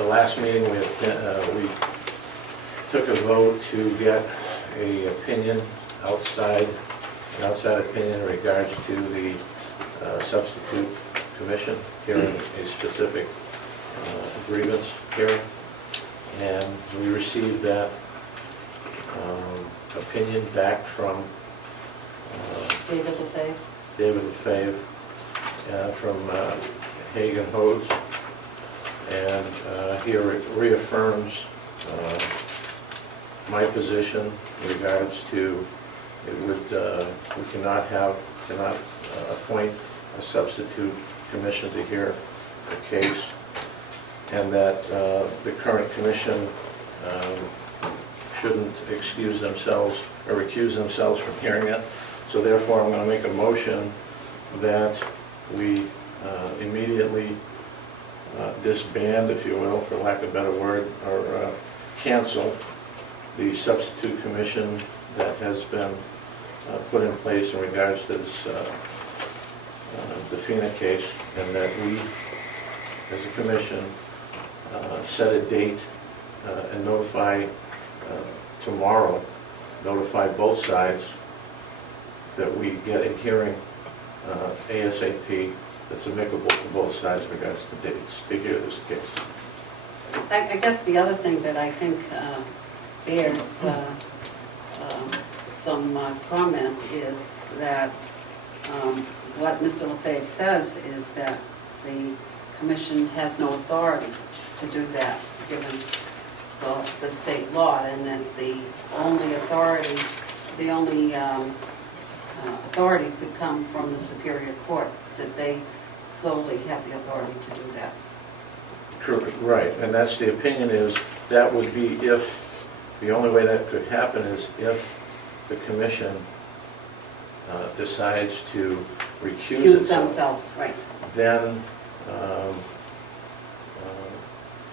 the last meeting, we took a vote to get an opinion outside, an outside opinion in regards to the substitute commission hearing a specific grievance hearing. And we received that opinion back from David LaFave. David LaFave, from Hagen Hose, and he reaffirms my position in regards to we cannot appoint a substitute commission to hear the case, and that the current commission shouldn't excuse themselves or recuse themselves from hearing it. So therefore, I'm going to make a motion that we immediately disband, if you will, for lack of a better word, or cancel the substitute commission that has been put in place in regards to this Defina case, and that we, as a commission, set a date and notify tomorrow, notify both sides that we get a hearing ASAP that's amicable for both sides in regards to dates to hear this case. I guess the other thing that I think bears some comment is that what Mr. LaFave says is that the commission has no authority to do that, given the state law, and that the only authority could come from the Superior Court, that they solely have the authority to do that. Correct, right, and that's the opinion is that would be if, the only way that could happen is if the commission decides to recuse itself. themselves, right. Then,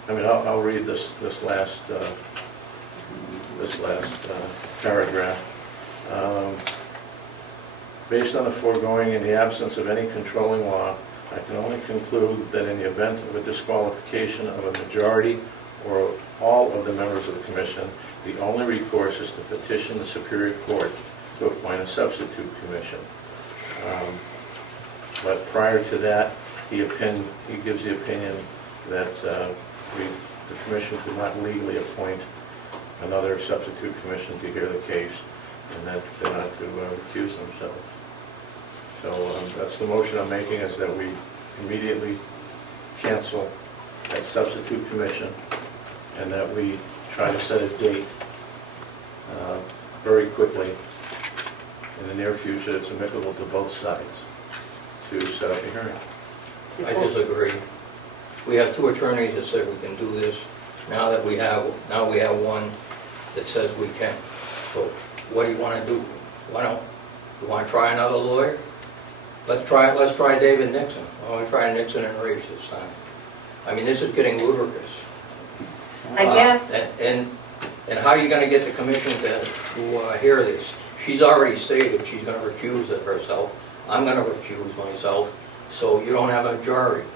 I mean, I'll read this last paragraph. Based on the foregoing, in the absence of any controlling law, I can only conclude that in the event of a disqualification of a majority or all of the members of the commission, the only recourse is to petition the Superior Court to appoint a substitute commission. But prior to that, he gives the opinion that the commission could not legally appoint another substitute commission to hear the case, and that they're not to recuse themselves. So that's the motion I'm making, is that we immediately cancel that substitute commission, and that we try to set a date very quickly in the near future that's amicable to both sides to set up a hearing. I disagree. We have two attorneys that said we can do this. Now we have one that says we can. So what do you want to do? You want to try another lawyer? Let's try David Nixon. I want to try Nixon and Race this time. I mean, this is getting ludicrous. I guess. And how are you going to get the commission to hear this? She's already stated she's going to recuse it herself. I'm going to recuse myself. So you don't have a majority.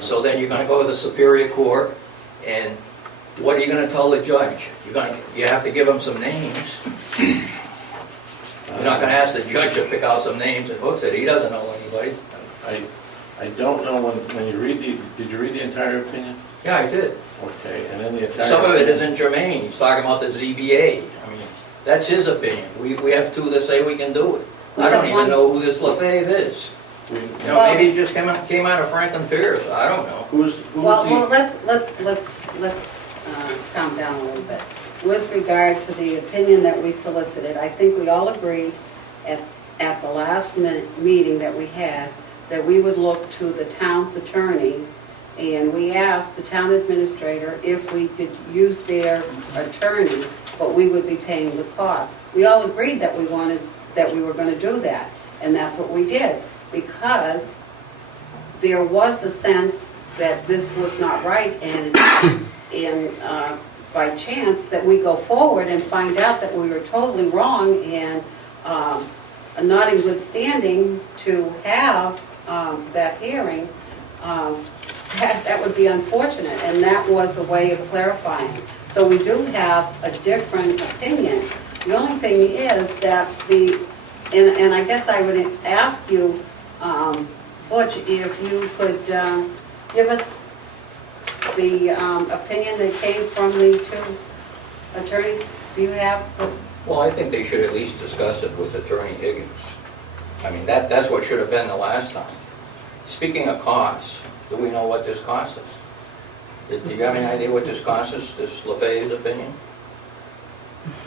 So then you're going to go to the Superior Court, and what are you going to tell the judge? You have to give him some names. You're not going to ask the judge to pick out some names and books that he doesn't know anybody. I don't know when you read did you read the entire opinion? Yeah, I did. Okay, and then the entire Some of it isn't germane. He's talking about the ZBA. I mean, that's his opinion. We have two that say we can do it. I don't even know who this LaFave is. Maybe he just came out of Franklin Pierce. I don't know. Well, let's calm down a little bit. With regard to the opinion that we solicited, I think we all agreed at the last meeting that we had that we would look to the town's attorney, and we asked the town administrator if we could use their attorney, but we would be paying the cost. We all agreed that we were going to do that, and that's what we did, because there was a sense that this was not right, and by chance that we go forward and find out that we were totally wrong and not in good standing to have that hearing, that would be unfortunate, and that was a way of clarifying. So we do have a different opinion. The only thing is that and I guess I would ask you, Butch, if you could give us the opinion that came from the two attorneys. Do you have? Well, I think they should at least discuss it with Attorney Higgins. I mean, that's what should have been the last time. Speaking of costs, do we know what this cost us? Do you have any idea what this cost us, this LaFaye's opinion?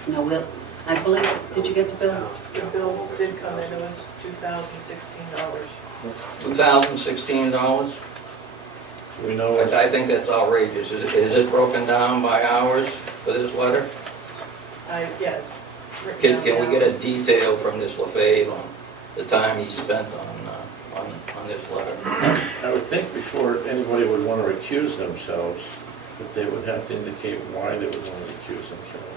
No, I believe, did you get the bill? The bill did come in, it was $2,016. $2,016? We know, I think that's outrageous. Is it broken down by hours for this letter? Yeah. it's written Can we down. get a detail from this LaFave on the time he spent on this letter? I would think before anybody would want to recuse themselves, that they would have to indicate why they would want to recuse themselves.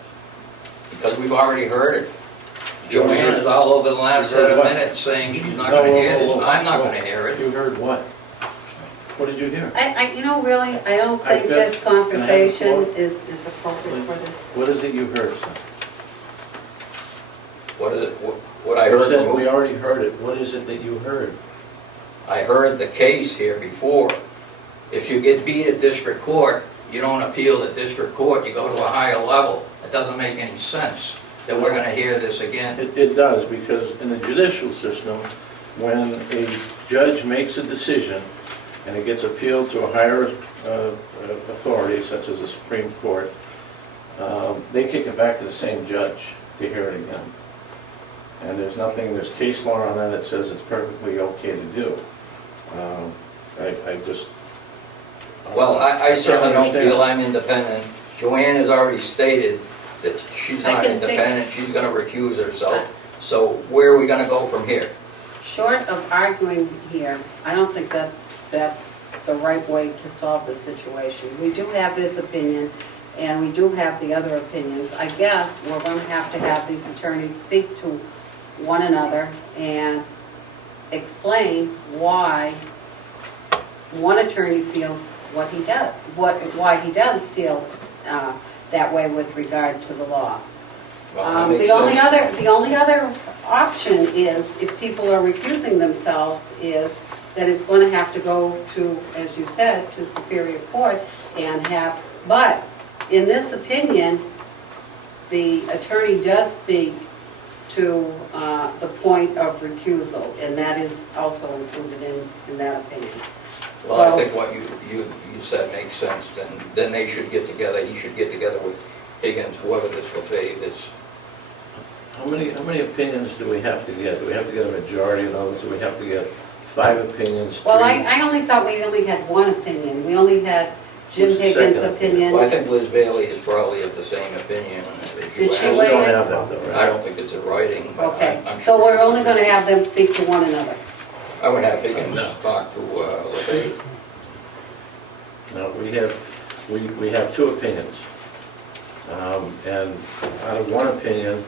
Because we've already heard it. Joanne is all over the last You heard 7 what? minutes saying she's not No, going to whoa, hear whoa, this. whoa, I'm not whoa. going to hear it. You heard what? What did you hear? Really, I don't I've think got- this can I have the conversation floor? is appropriate for this. What is it you heard, sir? What is it? What I You heard said from we already heard it. What is it that you heard? I heard the case here before. If you get beat at district court, you don't appeal to district court, you go to a higher level. It doesn't make any sense that we're going to hear this again. It does, because in the judicial system, when a judge makes a decision and it gets appealed to a higher authority, such as the Supreme Court, they kick it back to the same judge to hear it again. And there's case law on that says it's perfectly okay to do. I just... Well, I certainly don't understand. feel I'm independent. Joanne has already stated that she's I not can speak. independent, she's going to recuse herself. So where are we going to go from here? Short of arguing here, I don't think that's the right way to solve the situation. We do have this opinion, and we do have the other opinions. I guess we're going to have these attorneys speak to one another and explain why one attorney feels what he does, why he does feel that way with regard to the law. Well, that makes The only sense. other option is, if people are recusing themselves, is that it's going to have to go to, as you said, to Superior Court and have, but in this opinion, the attorney does speak to the point of recusal, and that is also included in that opinion. Well, I So- think what you said makes sense, then they should get together, he should get together with Higgins, whoever this LaFave is. How many opinions do we have to get? Do we have to get a majority of those? Do we have to get 5 opinions? Well, 3? I only thought we only had one opinion. We only had Jim What's the Higgins' second opinion. Well, I think Liz Bailey is probably of the same opinion. If you Did she ask- We weigh don't in? have that though, right? I don't think it's in writing, but Okay, I'm so sure. we're only going to have them speak to one another. I would have Higgins No. talk to LaFave. No, we have 2 opinions. And out of one opinion,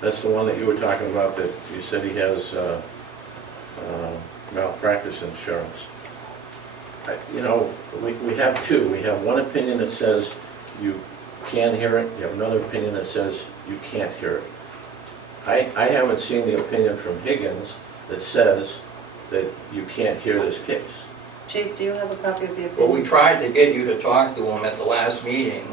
that's the one that you were talking about, that you said he has malpractice insurance. We have 2. We have one opinion that says you can hear it. You have another opinion that says you can't hear it. I haven't seen the opinion from Higgins that says that you can't hear this case. Chief, do you have a copy of the opinion? Well, we tried to get you to talk to him at the last meeting,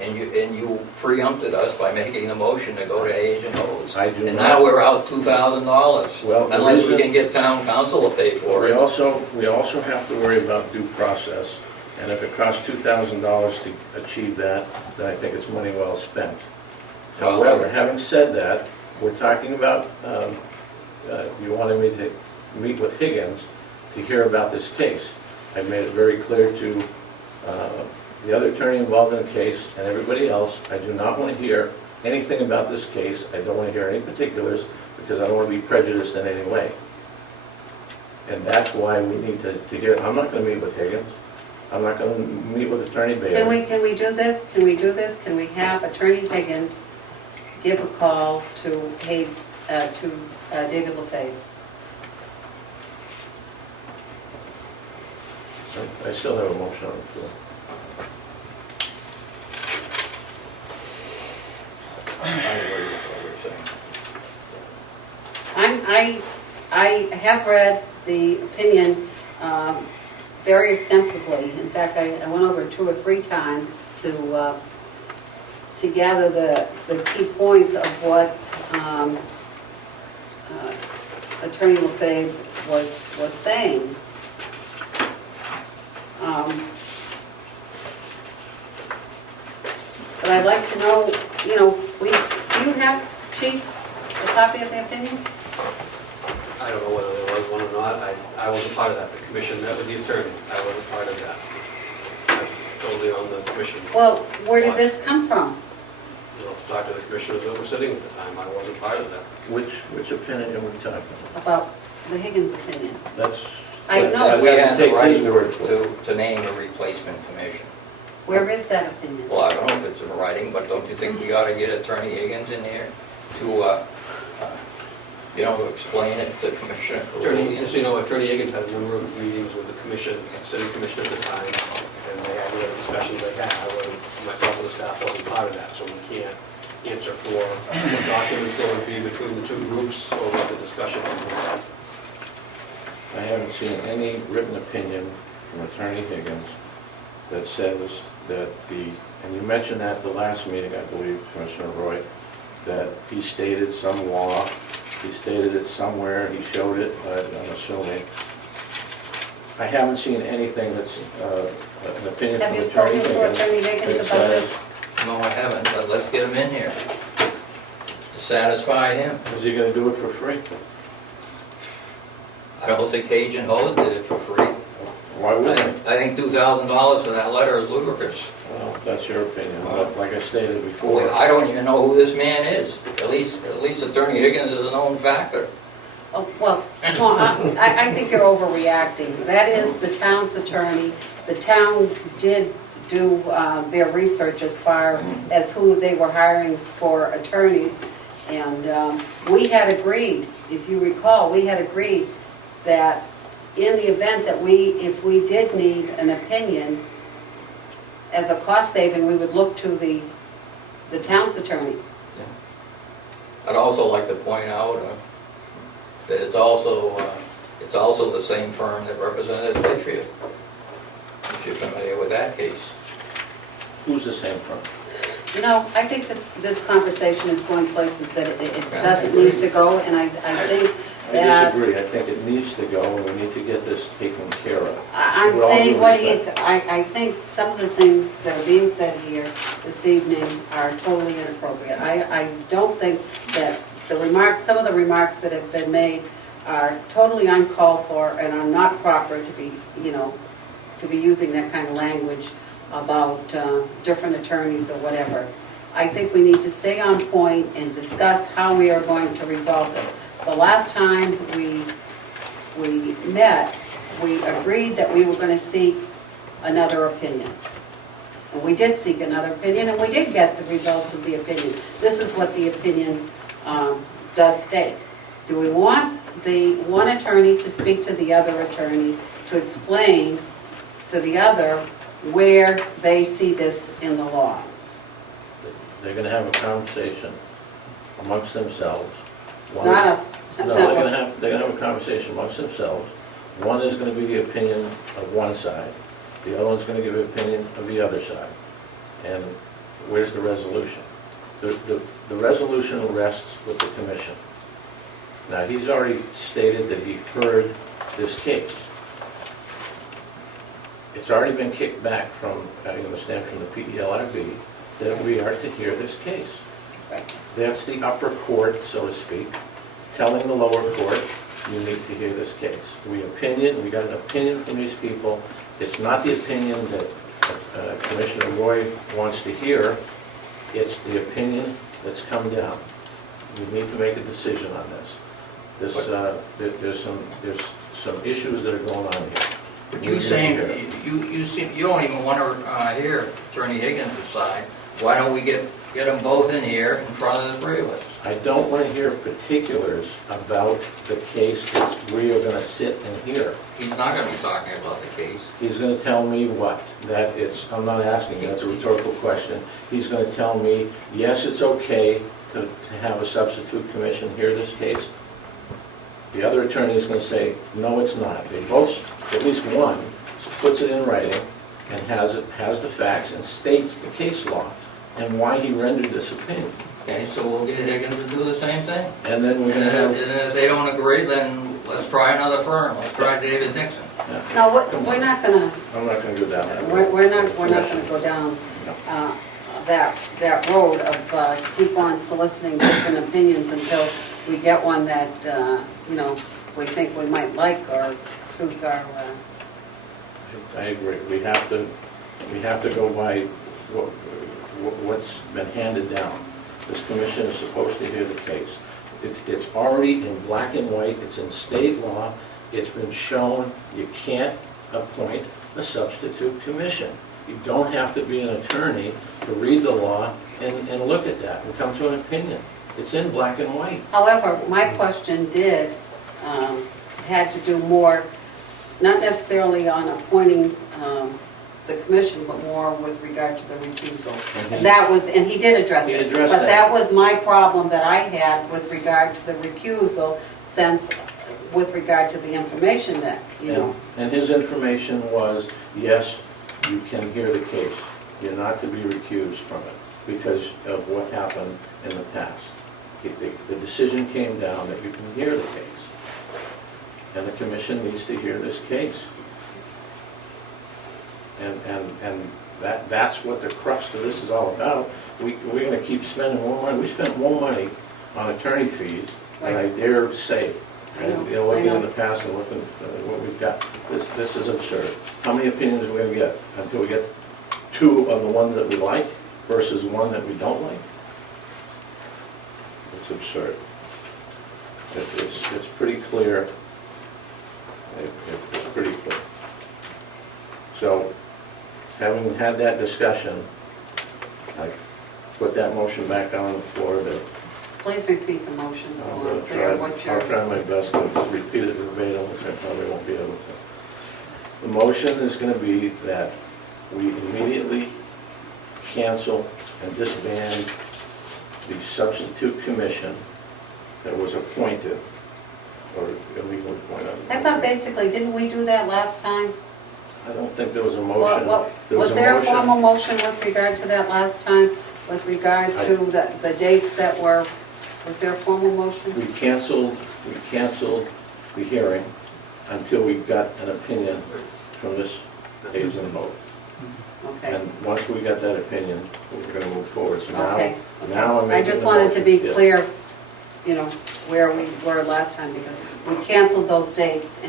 and you preempted us by making a motion to go to Agent O's. I do And not. now we're out $2,000. Well, the Unless we reason- can get town council to pay for We it. also have to worry about due process, and if it costs $2,000 to achieve that, then I think it's money well spent. Well, However, having said that, we're talking about, you wanted me to meet with Higgins to hear about this case. I've made it very clear to the other attorney involved in the case and everybody else, I do not want to hear anything about this case. I don't want to hear any particulars, because I don't want to be prejudiced in any way. And that's why we need to hear, I'm not going to meet with Higgins. I'm not going to meet with Attorney Bailey. Can we do this? Can we have Attorney Higgins give a call to David LaFave? I still have a motion on the floor. I agree with what you're saying. I have read the opinion very extensively. In fact, I went over it 2 or 3 times to gather the key points of what Attorney LaFave was saying. But I'd like to know, do you have, Chief, a copy of the opinion? I don't know whether there was one or not. I wasn't part of that. The commission met with the attorney. I wasn't part of that. I'm totally on the commission. Well, where did this come from? Talk to the commissioners that were sitting at the time. I wasn't part of that. Which opinion are we talking about? About the Higgins opinion. That's. I know. We have had to the take right his word for it. to name a replacement commission. Where is that opinion? Well, I don't know if it's in writing, but don't you think we ought to get Attorney Higgins in here to, explain it to Commissioner? Just so you know, Attorney Higgins had a number of meetings with the commission, city commission at the time, and they had whatever discussions they had. Myself and the staff wasn't part of that, so we can't answer for what documents there would be between the 2 groups or what the discussion was. I haven't seen any written opinion from Attorney Higgins that says that and you mentioned at the last meeting, I believe, Commissioner Roy, that he stated some law, he stated it somewhere, he showed it, but I'm assuming. I haven't seen anything that's an opinion Have from you Attorney spoken to Higgins. Attorney Higgins that about this? says- No, I haven't, but let's get him in here to satisfy him. Is he going to do it for free? I don't think Page and Holt did it for free. Why wouldn't he? I think $2,000 for that letter is ludicrous. Well, that's your opinion. But like I stated Boy, before, I don't even know who this man is. At least Attorney Higgins is a known factor. Oh, well, I think you're overreacting. That is the town's attorney. The town did do their research as far as who they were hiring for attorneys. And we had agreed, if you recall, we had agreed that in the event that if we did need an opinion as a cost saving, we would look to the town's attorney. I'd also like to point out that it's also the same firm that represented Litchfield, if you're familiar with that case. who's the same firm? I think this conversation is going places that it doesn't need to go, and I think I that... disagree. I think it needs to go, and we need to get this taken care of. I'm With all saying due what respect. I think some of the things that are being said here this evening are totally inappropriate. I don't think that some of the remarks that have been made are totally uncalled for and are not proper to be, to be using that kind of language about different attorneys or whatever. I think we need to stay on point and discuss how we are going to resolve this. The last time we met, we agreed that we were going to seek another opinion. And we did seek another opinion, and we did get the results of the opinion. This is what the opinion does state. Do we want the one attorney to speak to the other attorney to explain to the other where they see this in the law? They're going to have a conversation amongst themselves. One Not is- us. No, they're going to have a conversation amongst themselves. One is going to be the opinion of one side. The other one's going to give an opinion of the other side. And where's the resolution? The resolution rests with the commission. Now, he's already stated that he heard this case. It's already been kicked back from, I understand from the PELRB, that we are to hear this case. Right. That's the upper court, so to speak, telling the lower court, you need to hear this case. We got an opinion from these people. It's not the opinion that Commissioner Roy wants to hear. It's the opinion that's come down. We need to make a decision on this. There's some issues that are going on here. But you saying, you don't even want to hear Attorney Higgins' side. Why don't we get them both in here in front of the three of us? I don't want to hear particulars about the case that we are going to sit and hear. He's not gonna be talking about the case. He's going to tell me what? That it's, I'm not asking, that's a rhetorical question. He's going to tell me, yes, it's okay to have a substitute commission hear this case. The other attorney is going to say, no, it's not. They both, at least one, puts it in writing and has the facts and states the case law and why he rendered this opinion. Okay, so we'll get Higgins to do the same thing. And then we're And going to have... if they don't agree, then let's try another firm. Let's try David Nixon. Yeah. No, we're not gonna, I'm not going to go down that we're road. not gonna go down that road of keep on soliciting different opinions until we get one that, we think we might like or suits our, I agree. We have to go by what's been handed down. This commission is supposed to hear the case. It's already in black and white, it's in state law, it's been shown you can't appoint a substitute commission. You don't have to be an attorney to read the law and look at that and come to an opinion. It's in black and white. However, my question had to do more, not necessarily on appointing the commission, but more with regard to the recusal. And he did address it. He addressed But that. that was my problem that I had with regard to the recusal, since with regard to the information that, And his information was, yes, you can hear the case. You're not to be recused from it because of what happened in the past. The decision came down that you can hear the case. And the commission needs to hear this case. And that's what the crux of this is all about. We're going to keep spending more money. We spent more money on attorney fees than I dare say. I know, And looking I know. in the past and looking at what we've got, this is absurd. How many opinions are we going to get until we get two of the ones that we like versus one that we don't like? It's absurd. It's pretty clear. It's pretty clear. So, having had that discussion, I put that motion back on the floor. please repeat the motion so I'm clear what I'll you're... try my best to repeat it verbatim, which I probably won't be able to. The motion is going to be that we immediately cancel and disband the substitute commission that was appointed, or illegally appointed. I thought basically, didn't we do that last time? I don't think there was a motion. Was there a formal motion with regard to that last time? With regard to the dates that were, was there a formal motion? We canceled the hearing until we got an opinion from this aides and vote. Okay. And once we got that opinion, we were going to move forward. So Okay. now I'm I making just the wanted to be motion. clear, where we were last time, because we canceled those dates,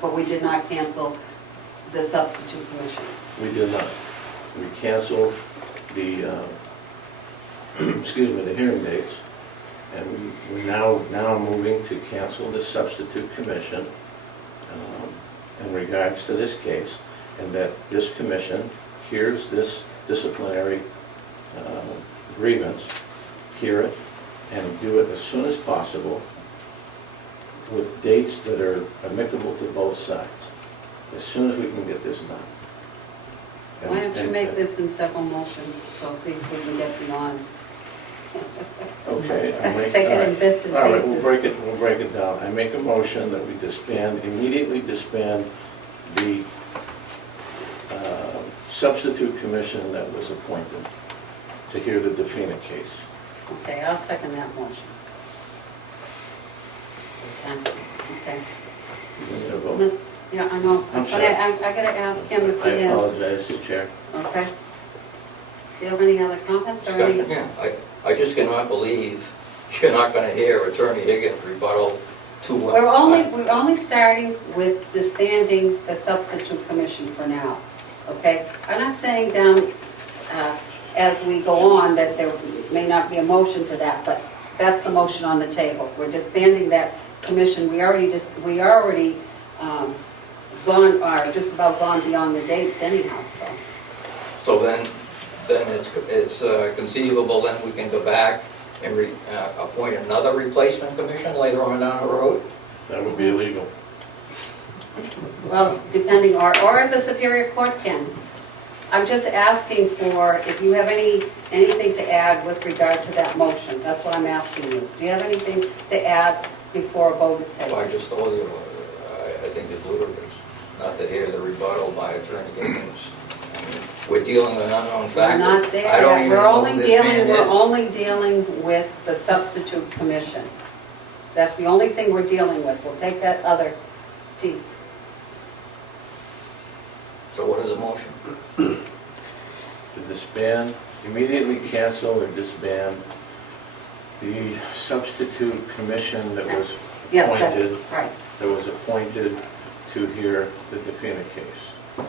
but we did not cancel the substitute commission. We did not. We canceled the, the hearing dates, and we're now moving to cancel the substitute commission in regards to this case, and that this commission hears this disciplinary grievance, hear it, and do it as soon as possible with dates that are amicable to both sides, as soon as we can get this done. Why don't you make this in several motions, so see if we can get beyond. Okay. Take it in bits and All right, pieces. we'll break it down. I make a motion that we immediately disband the substitute commission that was appointed to hear the Defina case. Okay, I'll second that motion. Okay. You need a vote? Yeah, I know, I'm but sorry. I gotta ask him if he I has. apologize, Mr. Chair. Okay. Do you have any other comments or any? Discussion, yeah. I just cannot believe you're not going to hear Attorney Higgins rebuttal to what... We're only starting with disbanding the substitute commission for now, okay? I'm not saying down, as we go on, that there may not be a motion to that, but that's the motion on the table. We're disbanding that commission. We already gone, or just about gone beyond the dates anyhow, so. So then it's conceivable then we can go back and appoint another replacement commission later on down the road? That would be illegal. Well, depending, or the Superior Court can. I'm just asking for, if you have anything to add with regard to that motion, that's what I'm asking you. Do you have anything to add before a vote is Well, I taken? just told you, I think it's ludicrous not to hear the rebuttal by Attorney Higgins. I mean, we're dealing with an unknown We're factor. not there I don't yet. even know who this man We're is. only dealing with the substitute commission. That's the only thing we're dealing with. We'll take that other piece. So what is the motion? To disband, immediately cancel or disband the substitute commission that was Yes, appointed, that's right. to hear the Defina case.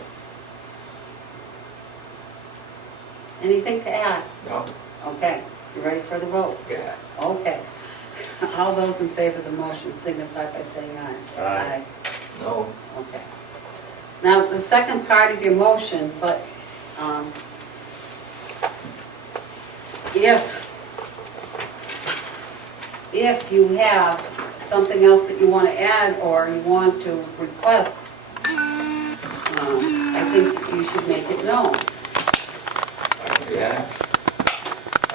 Anything to add? No? Okay, you ready for the vote? Yeah. Okay. All those in favor of the motion signify by saying aye. Aye. No? Okay. Now, the second part of your motion, but if you have something else that you want to add or you want to request, I think you should make it known. Yeah.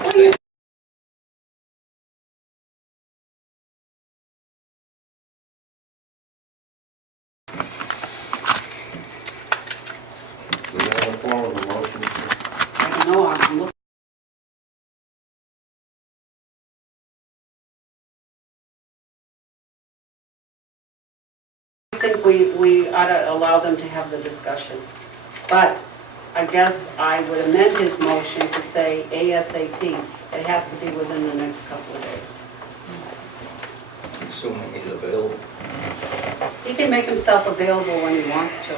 What do you- Do we have a form of a motion? I don't know, I'm looking. I think we ought to allow them to have the discussion. But I guess I would amend his motion to say ASAP. It has to be within the next couple of days. Assuming he's available. He can make himself available when he wants to.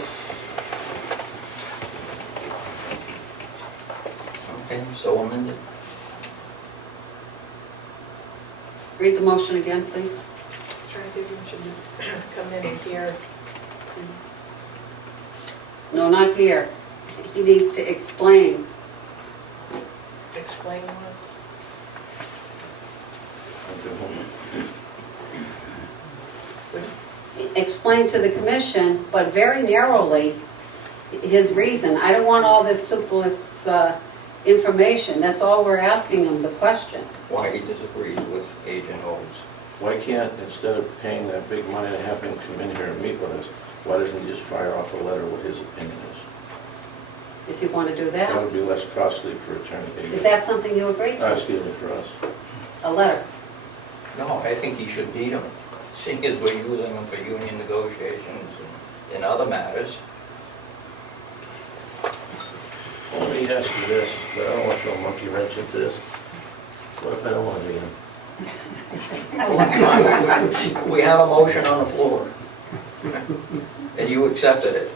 Okay, so amended. Read the motion again, please. Attorney Higgins should come in and hear. No, not here. He needs to explain. Explain what? Explain to the commission, but very narrowly, his reason. I don't want all this superfluous information. That's all we're asking him, the question. Why he disagrees with Agent Holmes. Why can't, instead of paying that big money to have him come in here and meet with us, why doesn't he just fire off a letter what his opinion is? If you want to do That that. would be less costly for Attorney Higgins. Is that something you agree to? Excuse me, for us. A letter? No, I think he should beat him, seeing as we're using him for union negotiations and other matters. Well, let me ask you this, but I don't want to throw a monkey wrench into this. What if I don't want to be in? Well, that's fine. We have a motion on the floor, and you accepted it.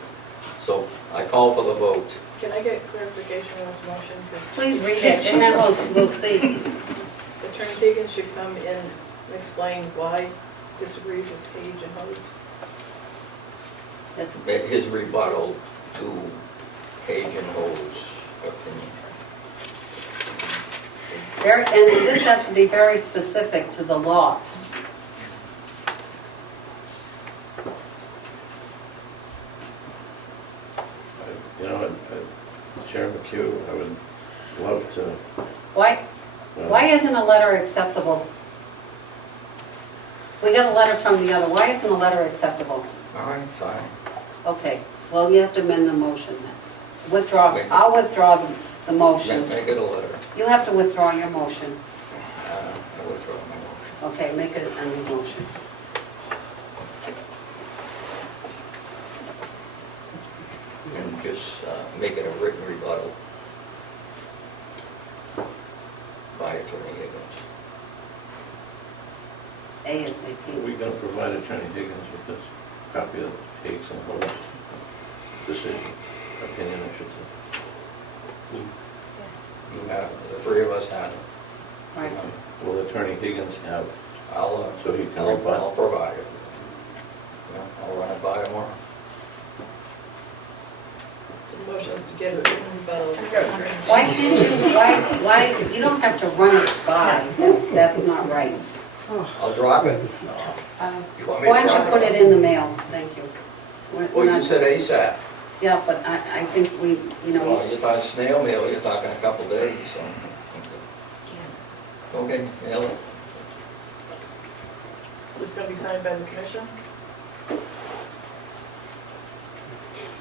So I call for the vote. Can I get clarification on this motion? 'Cause Please read it, and then we'll see. Attorney Higgins should come in and explain why he disagrees with Page and Hose. That's His rebuttal to Page and Ho's opinion. very, and this has to be very specific to the law. You know, Chair McHugh, I would love to. Why isn't a letter acceptable? We got a letter from the other, why isn't a letter acceptable? All right, fine. Okay, well, you have to amend the motion then. Withdraw, Make- I'll withdraw the motion. Make it a letter. You have to withdraw your motion. I withdraw my motion. Okay, make it a new motion. And just make it a written rebuttal by Attorney Higgins. Are ASAP. we going to provide Attorney Higgins with this copy of Higgs and Ho's decision, opinion, I should say? You have, the three of us have it. Right. Will Attorney Higgins have, I'll, so he can I'll rebut? provide it. Yeah, I'll run it by tomorrow. So the motion is to get a written rebuttal. Why can't you, why, you don't have to run it by, that's not right. I'll drop it. You want me to Why don't drop you put it in the mail, thank you. We're Well, you not- said ASAP. Yeah, but I think we, you know, Well, you're talking snail mail, you're talking a couple days, so. Okay, mail it. It's gonna be signed by the commission?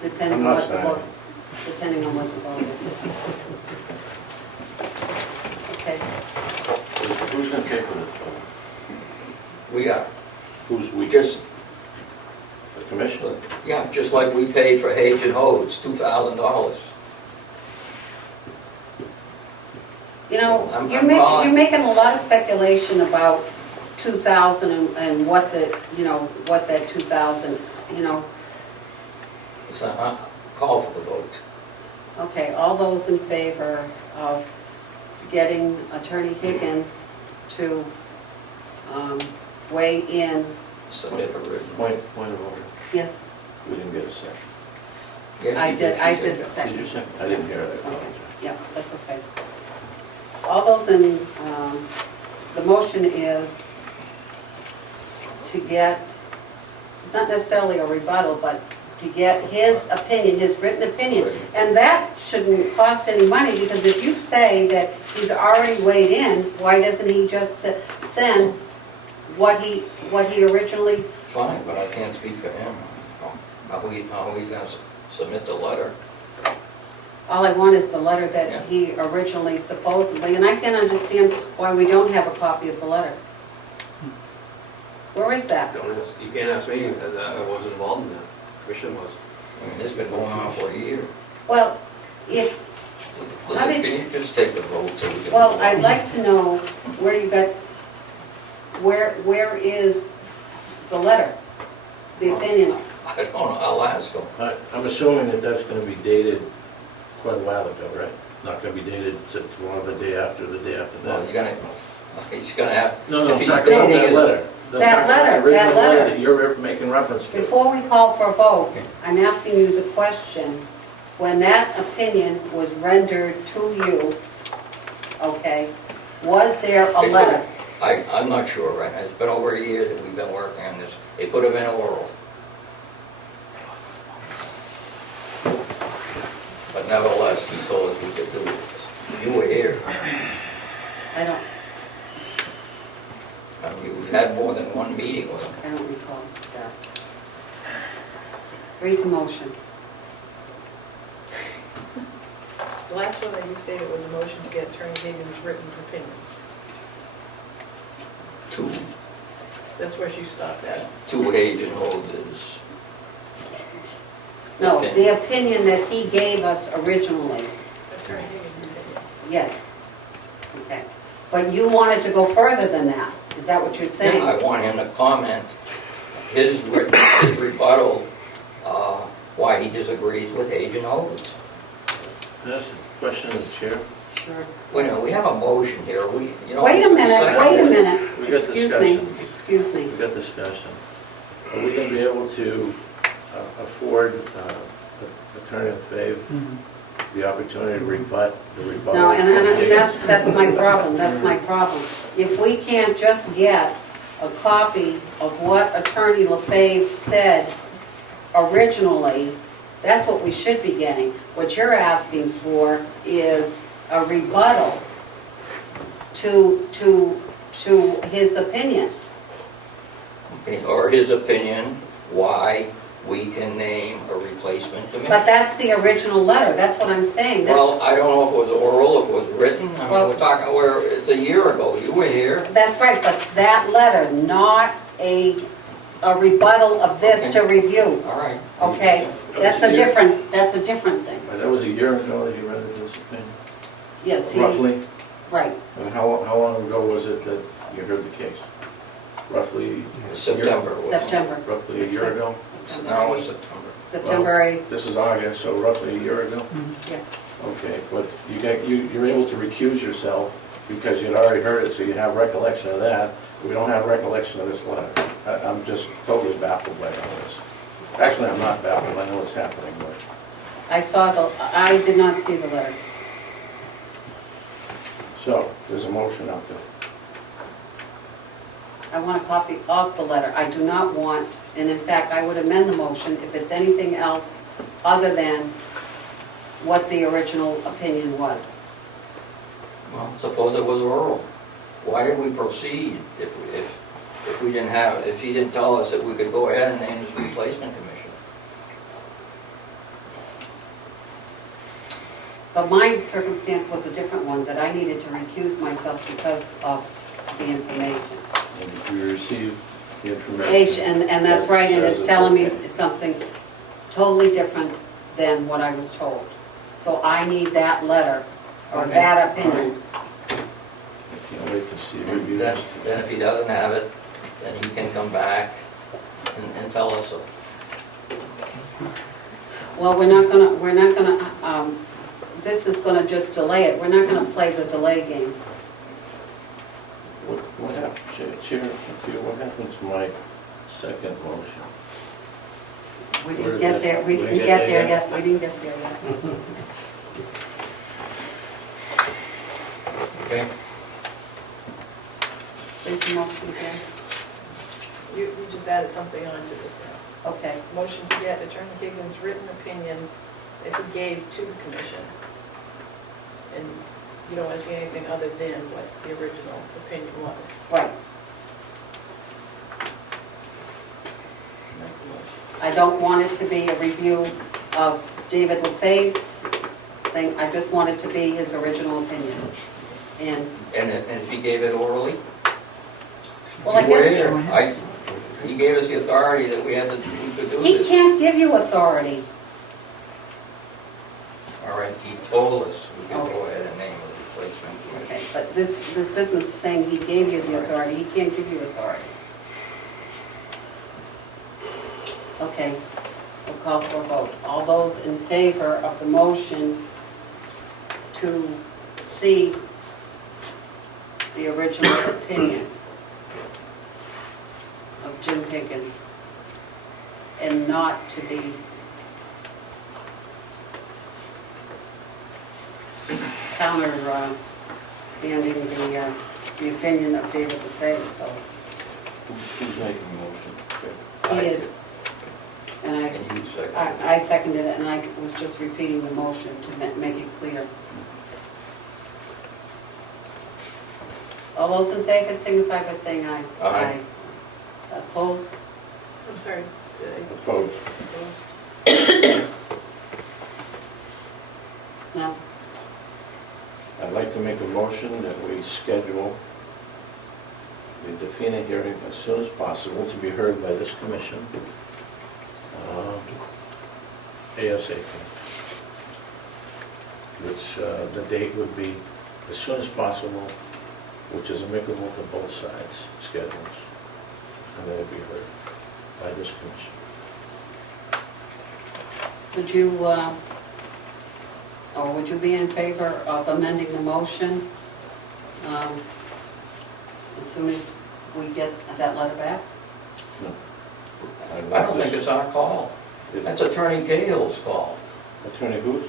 depending I'm on not what the signing. vote, depending on what the vote is. Okay, Who's gonna pay for this? Bill? We are, Who's we? just, The commission? yeah, just like we paid for H and O, it's $2,000. you know, I'm you're making a lot of speculation about 2,000 and what the, you know, what that 2,000, you know. So call for the vote. Okay, all those in favor of getting Attorney Higgins to weigh in, Submit a written. Point of order. yes, We didn't get a second. Yes, I you did, I you did the Did second. you second? I didn't hear it, I Okay, apologize. yeah, that's okay. All those in, the motion is to get, it's not necessarily a rebuttal, but to get his opinion, his written opinion. And that shouldn't cost any money, because if you say that he's already weighed in, why doesn't he just send what he originally, Fine, but I can't speak for him. How he's gonna submit the letter. all I want is the letter Yeah. that he originally supposedly, and I can't understand why we don't have a copy of the letter. Where is that? You can't ask me, because I wasn't involved in that. Commission was. I mean, this has been going on for a year. Well, if, How Listen, did can you just take the vote so we can... well, I'd like to know where you got, where is the letter, the opinion? I don't know, I'll ask him. I'm assuming that that's gonna be dated quite a while ago, right? Not gonna be dated tomorrow, the day after Well, that? he's gonna have... No, if I'm he's talking about dating that his- letter. That letter, The original that letter. that you're making reference to. Before we call for a vote, I'm asking you the question, when that opinion was rendered to you, okay, was there a letter? I'm not sure, right? It's been over a year that we've been working on this. It could have been oral. But nevertheless, he told us we could do it. You were here. I don't You've had more than one meeting with him. recall that. Read the motion. The last one that you stated was a motion to get Attorney Higgins' written opinion. That's where she stopped at. Two agent holders. No, Okay. the opinion that he gave us originally, Attorney Higgins' opinion. yes. Okay. But you wanted to go further than that, is that what you're saying? I want him to comment his rebuttal, why he disagrees with agent holders. That's a question of the chair. Sure. Wait a minute, we have a motion here. Wait a minute, We got excuse me, discussion. excuse me. We got discussion. Are we gonna be able to afford Attorney Fave the opportunity to rebut the rebuttal? No, and that's my problem, that's my problem. If we can't just get a copy of what Attorney LaFave said originally, that's what we should be getting. What you're asking for is a rebuttal to his opinion. Or his opinion, why we can name a replacement But committee. that's the original letter, that's what I'm saying. That's- Well, I don't know if it was oral, if it was written. I mean, Well- we're talking, it's a year ago. You were here. That's right, but that letter, not a rebuttal of this to review. All right. Okay, that's a different thing. That was a year ago that you rendered this opinion? Yes, he, Roughly? right. And how long ago was it that you heard the case? Roughly? September. wasn't it? September. Roughly a year ago? Now it's September. September 8th, This is August, so roughly a year ago? yeah. Okay, but you're able to recuse yourself because you'd already heard it, so you have recollection of that. We don't have recollection of this letter. I'm just totally baffled by all this. Actually, I'm not baffled, I know what's happening, but I did not see the letter. So, there's a motion out there. I want a copy of the letter. I do not want, and in fact, I would amend the motion if it's anything else other than what the original opinion was. Well, suppose it was oral. Why did we proceed if we didn't have, if he didn't tell us that we could go ahead and name this replacement commission? But my circumstance was a different one, that I needed to recuse myself because of the information. And if you receive the information. And that's right, and it's telling me okay. something totally different than what I was told. So I need that letter, or Okay. that opinion. I can't wait to see it review. Then if he doesn't have it, then he can come back and tell us so. Well, this is gonna just delay it. We're not gonna play the delay game. What happened, Chair, what happened to my second motion? We Where didn't did get that- there, we we didn't get get there there yet? yet, we didn't get there yet. Okay? Please, the motion again. You just added something onto this now. Okay, Motion to get Attorney Higgins' written opinion that he gave to the commission. And you don't want to see anything other than what the original opinion was. right. That's the motion. I don't want it to be a review of David LaFave's thing, I just want it to be his original opinion. And, And if he gave it orally? well, I You were guess, here. He gave us the authority that we could do he this. can't give you authority. All right, he told us we could Okay. go ahead and name a replacement Okay, commission. but this business is saying he gave you the authority, he can't give you authority. Okay, we'll call for a vote. All those in favor of the motion to see the original opinion of Jim Higgins and not to be handing the opinion of David LaFave, so Who's making the motion? he I is. did. And And you seconded. I seconded it, and I was just repeating the motion to make it clear. All those in favor signify by saying aye. Aye. Opposed? I'm sorry, did I? Opposed? No? I'd like to make a motion that we schedule the Defina hearing as soon as possible to be heard by this commission, ASAP. Which, the date would be as soon as possible, which is amicable to both sides' schedules, and then it'd be heard by this commission. Would you be in favor of amending the motion as soon as we get that letter back? No. I don't think it's our call. That's Attorney Gale's call. Attorney who's?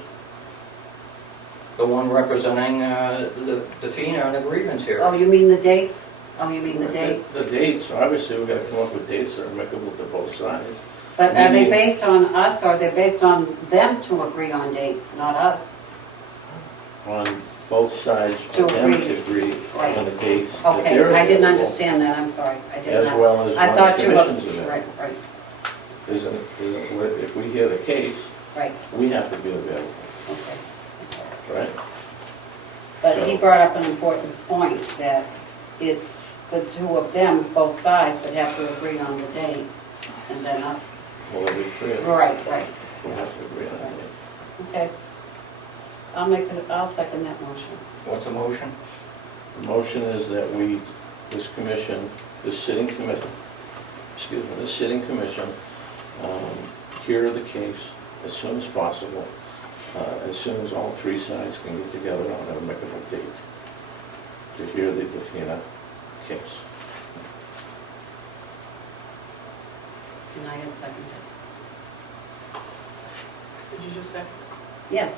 The one representing the FINA and the grievance here. Oh, you mean the dates? Oh, you mean the dates? The dates, obviously, we've got to come up with dates that are amicable to both sides. But are they Meaning- based on us, or they're based on them to agree on dates, not us? On both sides, To for them agree. to agree Right. on the dates that Okay, they're I didn't available, understand that, I'm sorry. I did as not. well as I one thought of you the were, commission's right, available. right, If we hear the case, right, we have to be available, okay. right? But he brought up an important point, that it's the two of them, both sides, that have to agree on the date, and then us. Well, there'll be three of them. Right, right, We'll have to agree on the date. okay. I'll second that motion. What's the motion? The motion is that we, this commission, this sitting commission, hear the case as soon as possible, as soon as all three sides can get together on an amicable date to hear the Defina case. And I had seconded. Did you just say? Yeah.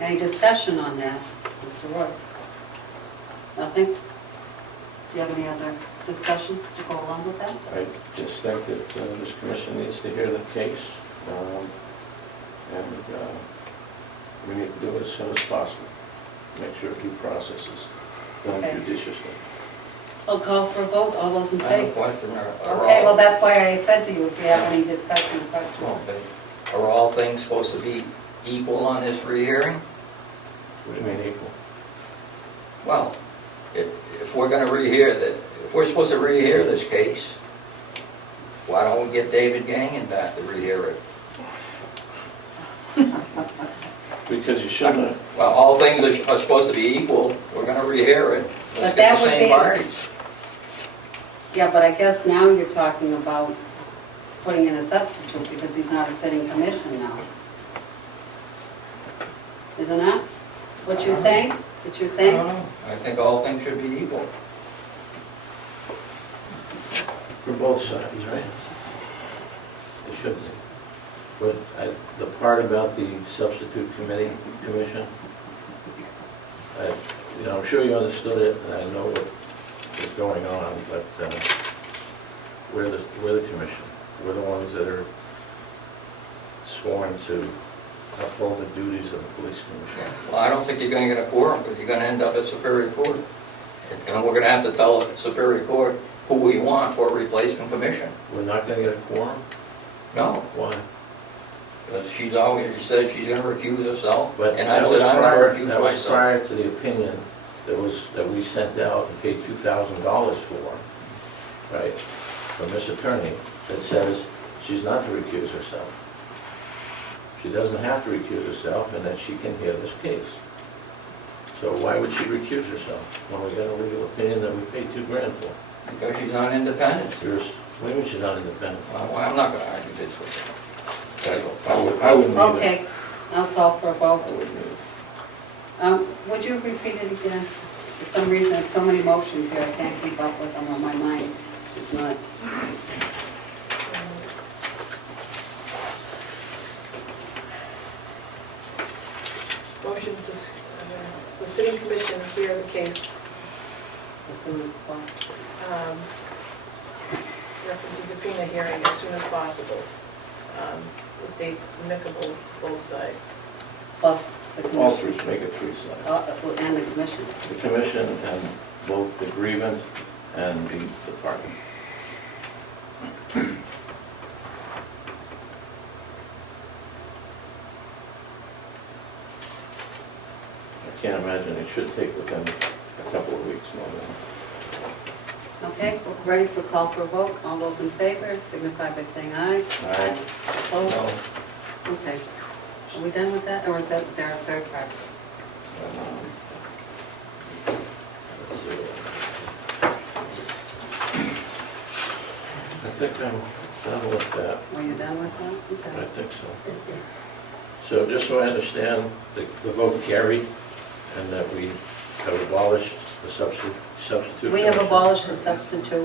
Any discussion on that, Mr. Roy? Nothing? Do you have any other discussion to go along with that? I just think that this commission needs to hear the case, and we need to do it as soon as possible. Make sure due process is done Okay. judiciously. I'll call for a vote, all those in I have a favor? question. Okay, well, that's why I said to you, if you have any discussion or question. Are all things supposed to be equal on this rehearing? What do you mean equal? Well, if we're gonna if we're supposed to rehear this case, why don't we get David Gagnon back to rehear it? Because you shouldn't have, Well, all things are supposed to be equal, we're gonna rehear it. But Let's that get the would same be- parties. Yeah, but I guess now you're talking about putting in a substitute because he's not a sitting commission now. Isn't that what you're saying? What you're I saying? don't know. I think all things should be equal. for both sides, right? It should be. But the part about the substitute commission, I'm sure you understood it, and I know what is going on, but we're the commission. We're the ones that are sworn to uphold the duties of the police commission. Well, I don't think you're gonna get a quorum, because you're gonna end up at Superior Court. And we're gonna have to tell Superior Court who we want for a replacement commission. We're not going to get a quorum? No, Why? because she's always said she's gonna recuse herself, But and I that said was I'm prior, gonna recuse that was myself. prior to the opinion that we sent out and paid $2,000 for, right, from this attorney, that says she's not to recuse herself. She doesn't have to recuse herself, and that she can hear this case. So why would she recuse herself when we got a legal opinion that we paid $2,000 for? Because she's not independent. What do you mean she's not independent? Well, I'm not gonna argue this with you. I wouldn't either. Okay, I'll call for a vote. I wouldn't either. Would you repeat it again? For some reason, there's so many motions here, I can't keep up with them on my mind. It's not. Motion to, the sitting commission hear the case, As soon as possible. reference the Defina hearing as soon as possible, with dates amicable to both sides. Plus the All commission. three, make it three sides. And the commission. The commission and both the grievant and the party. I can't imagine it should take within a couple of weeks, no more. Okay, we're ready for call for a vote. All those in favor signify by saying aye. Aye. Opposed? No. Okay. Are we done with that, or is that there a third part? Let's see. I think I'm done with that. Were you done with that? I Okay. think so. So just so I understand, the vote carried, and that we have abolished the substitute. We have commission. abolished the substitute.